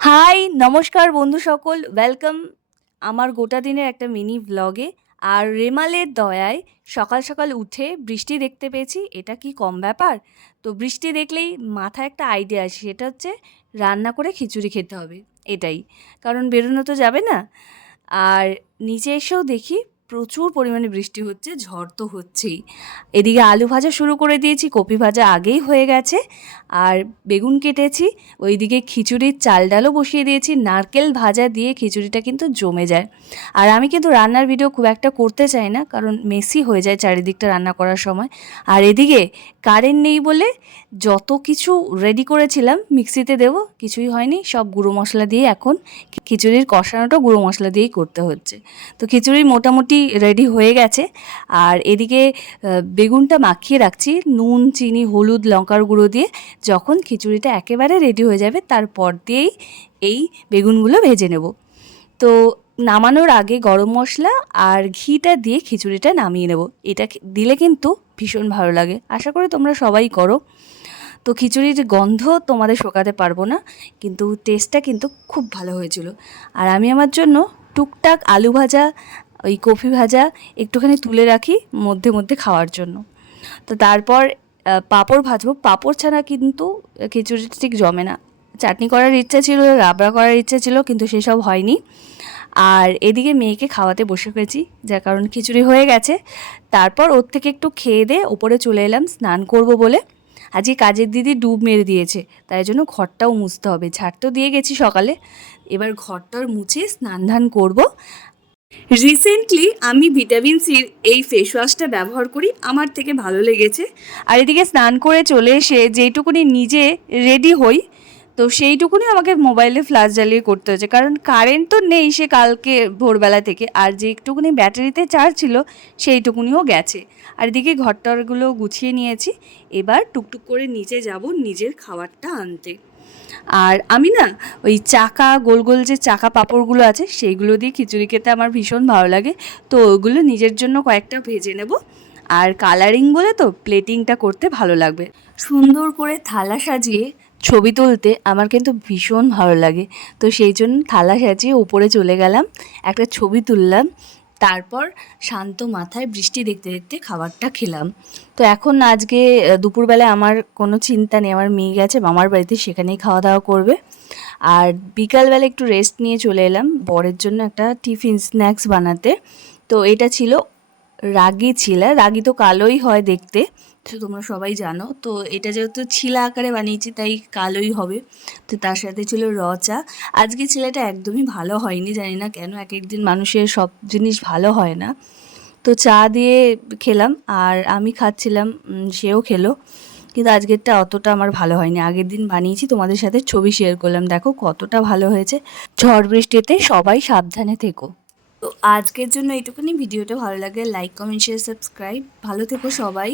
High, নমস্কার বন্ধু সকল। ওয়েলকাম আমার গোটা দিনের একটা মিনি ব্লগে আর রেমালের দয়ায় সকাল সকাল উঠে বৃষ্টি দেখতে পেয়েছি। এটা কি কম ব্যাপার? তো বৃষ্টি দেখলেই মাথায় একটা আইডিয়া আসে, সেটা হচ্ছে রান্না করে খিচুড়ি খেতে হবে। এটাই। কারণ বেরোনো তো যাবে না। আর নিচে এসেও দেখি প্রচুর পরিমাণে বৃষ্টি হচ্ছে, ঝড় তো হচ্ছেই। এদিকে আলু ভাজা শুরু করে দিয়েছি, কপি ভাজা আগেই হয়ে গেছে। আর বেগুন কেটেছি, ওইদিকে খিচুড়ির চাল ডালও বসিয়ে দিয়েছি, নারকেল ভাজা দিয়ে খিচুড়িটা কিন্তু জমে যায়। আর আমি কিন্তু রান্নার ভিডিও খুব একটা করতে চাই না, কারণ মেসি হয়ে যায় চারিদিকটা রান্না করার সময়। আর এদিকে কারেন্ট নেই বলে যত কিছু রেডি করেছিলাম, মিক্সিতে দেবো, কিছুই হয়নি, সব গুঁড়ো মশলা দিয়ে এখন খিচুড়ির কষানোটা গুঁড়ো মশলা দিয়েই করতে হচ্ছে। তো খিচুড়ি মোটামুটি রেডি হয়ে গেছে। আর এদিকে বেগুনটা মাখিয়ে রাখছি। নুন, চিনি, হলুদ, লঙ্কার গুঁড়ো দিয়ে যখন খিচুড়িটা একেবারে রেডি হয়ে যাবে তারপর দিয়েই এই বেগুনগুলো ভেজে নেব। তো নামানোর আগে গরম মশলা আর ঘিটা দিয়ে খিচুড়িটা নামিয়ে নেব। এটা দিলে কিন্তু ভীষণ ভালো লাগে। আশা করি তোমরা সবাই করো। তো খিচুড়ির গন্ধ তোমাদের শোকাতে পারব না, কিন্তু টেস্টটা কিন্তু খুব ভালো হয়েছিল। আর আমি আমার জন্য টুকটাক আলু ভাজা ওই কফি ভাজা একটুখানি তুলে রাখি মধ্যে মধ্যে খাওয়ার জন্য। তো তারপর পাঁপড় ভাজবো। পাঁপড় ছাড়া কিন্তু খিচুড়িটা ঠিক জমে না। চাটনি করার ইচ্ছা ছিল, রাবড়া করার ইচ্ছা ছিল, কিন্তু সেসব হয়নি। আর এদিকে মেয়েকে খাওয়াতে বসে গেছি, যার কারণ খিচুড়ি হয়ে গেছে। তারপর ওর থেকে একটু খেয়ে দিয়ে ওপরে চলে এলাম, স্নান করব বলে। আজকে কাজের দিদি ডুব মেরে দিয়েছে, তাই জন্য ঘরটাও মুছতে হবে। ঝাড় তো দিয়ে গেছি সকালে। এবার ঘরটার মুছে স্নান ধান করব। রিসেন্টলি আমি ভিটামিন সির এই ফেস ওয়াশটা ব্যবহার করি, আমার থেকে ভালো লেগেছে। আর এদিকে স্নান করে চলে এসে যেইটুকুনি নিজে রেডি হই, তো সেইটুকুনি আমাকে মোবাইলে ফ্ল্যাশ জ্বালিয়ে করতে হচ্ছে কারণ কারেন্ট তো নেই সে কালকে ভোরবেলা থেকে, আর যে একটুকুনি ব্যাটারিতে চার্জ ছিল, সেইটুকুনিও গেছে। আর এদিকে ঘরটরগুলো গুছিয়ে নিয়েছি, এবার টুকটুক করে নিচে যাব নিজের খাবারটা আনতে। আর আমি না ওই চাকা, গোল গোল যে চাকা পাঁপড়গুলো আছে সেইগুলো দিয়ে খিচুড়ি খেতে আমার ভীষণ ভালো লাগে। তো ওগুলো নিজের জন্য কয়েকটা ভেজে নেব। আর কালারিং বলে তো প্লেটিংটা করতে ভালো লাগবে। সুন্দর করে থালা সাজিয়ে ছবি তুলতে আমার কিন্তু ভীষণ ভালো লাগে। তো সেই জন্য থালা সাজিয়ে উপরে চলে গেলাম, একটা ছবি তুললাম। তারপর শান্ত মাথায় বৃষ্টি দেখতে দেখতে খাবারটা খেলাম। তো এখন আজকে দুপুরবেলা দুপুরবেলায় আমার কোনো চিন্তা নেই, আমার মেয়ে গেছে, মামার বাড়িতে সেখানেই খাওয়া দাওয়া করবে। আর বিকালবেলা একটু রেস্ট নিয়ে চলে এলাম, বরের জন্য একটা টিফিন স্ন্যাক্স বানাতে। তো এটা ছিল রাগি ছিলা, রাগি তো কালোই হয় দেখতে, তো তোমরা সবাই জানো। তো এটা যেহেতু ছিলা আকারে বানিয়েছি, তাই কালোই হবে। তো তার সাথে ছিল র চা। আজকে ছিলাটা একদমই ভালো হয়নি, জানি না কেন, এক একদিন মানুষের সব জিনিস ভালো হয় না। তো চা দিয়ে খেলাম, আর আমি খাচ্ছিলাম সেও খেলো। কিন্তু আজকেরটা অতটা আমার ভালো হয়নি। আগের দিন বানিয়েছি, তোমাদের সাথে ছবি শেয়ার করলাম। দেখো কতটা ভালো হয়েছে। ঝড় বৃষ্টিতে সবাই সাবধানে থেকো। তো আজকের জন্য এইটুকুনি। ভিডিওটা ভালো লাগে লাইক কমেন্ট শেয়ার সাবস্ক্রাইব ভালো থেকো সবাই।